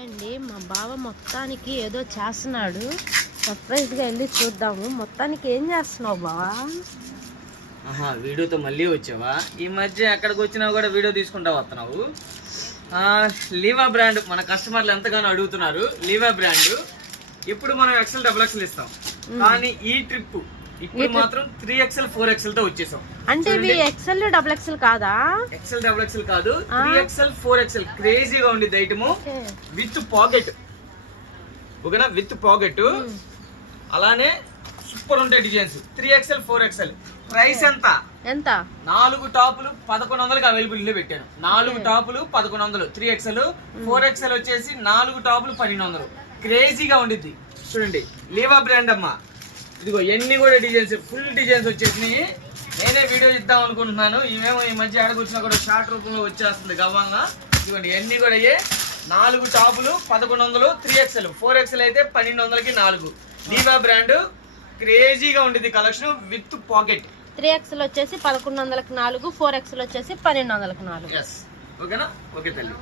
Hi అండి, మా బావ మొత్తానికి ఏదో చేస్తున్నాడు. సర్ప్రైజ్గా వెళ్ళి చూద్దాము. మొత్తానికి ఏం చేస్తున్నావు బావా? వీడియోతో మళ్ళీ వచ్చావా? ఈ మధ్య ఎక్కడికి వచ్చినా కూడా వీడియో తీసుకుంటా వస్తున్నావు. లీవా బ్రాండ్ మన కస్టమర్లు ఎంతగానో అడుగుతున్నారు. లీవా బ్రాండ్ ఇప్పుడు మనం XL XXL ఇస్తాం, కానీ ఈ ట్రిప్ ఇప్పుడు మాత్రం 3XL 4XL తో వచ్చేసాం. అంటే ఇవి XL XXL కాదా? XL XXL కాదు, 3XL 4XL. క్రేజీగా ఉండిద్ది ఐటమ్. విత్ పాకెట్, ఓకేనా? With pocket. అలానే సూపర్ ఉంటాయి డిజైన్స్. 3XL 4XL. ప్రైస్ ఎంత? 4 టాపులు 1100కి అవైలబిలిటీలో పెట్టాను. 4 టాపులు 1100. 3XL 4XL వచ్చేసి 4 టాపులు 1200. క్రేజీగా ఉండిద్ది. చూడండి, లీవా బ్రాండ్ అమ్మా. ఇదిగో ఎన్ని కూడా డిజైన్స్, ఫుల్ డిజైన్స్ వచ్చేసినాయి. నేనే వీడియో ఇద్దాం అనుకుంటున్నాను. ఇవేమో ఈ మధ్య ఆడకొచ్చినా కూడా షార్ట్ రూపంలో వచ్చేస్తుంది గవ్వంగా. ఇదిగోండి ఎన్ని కూడా 4 టాపులు 1100. 3XL 4XL అయితే 1200కి 4. లీవా బ్రాండ్ క్రేజీగా ఉండేది కలెక్షన్ విత్ పాకెట్. 3XL వచ్చేసి 1100కి 4, 4XL వచ్చేసి 1200కి 4. ఓకేనా? ఓకే తల్లి.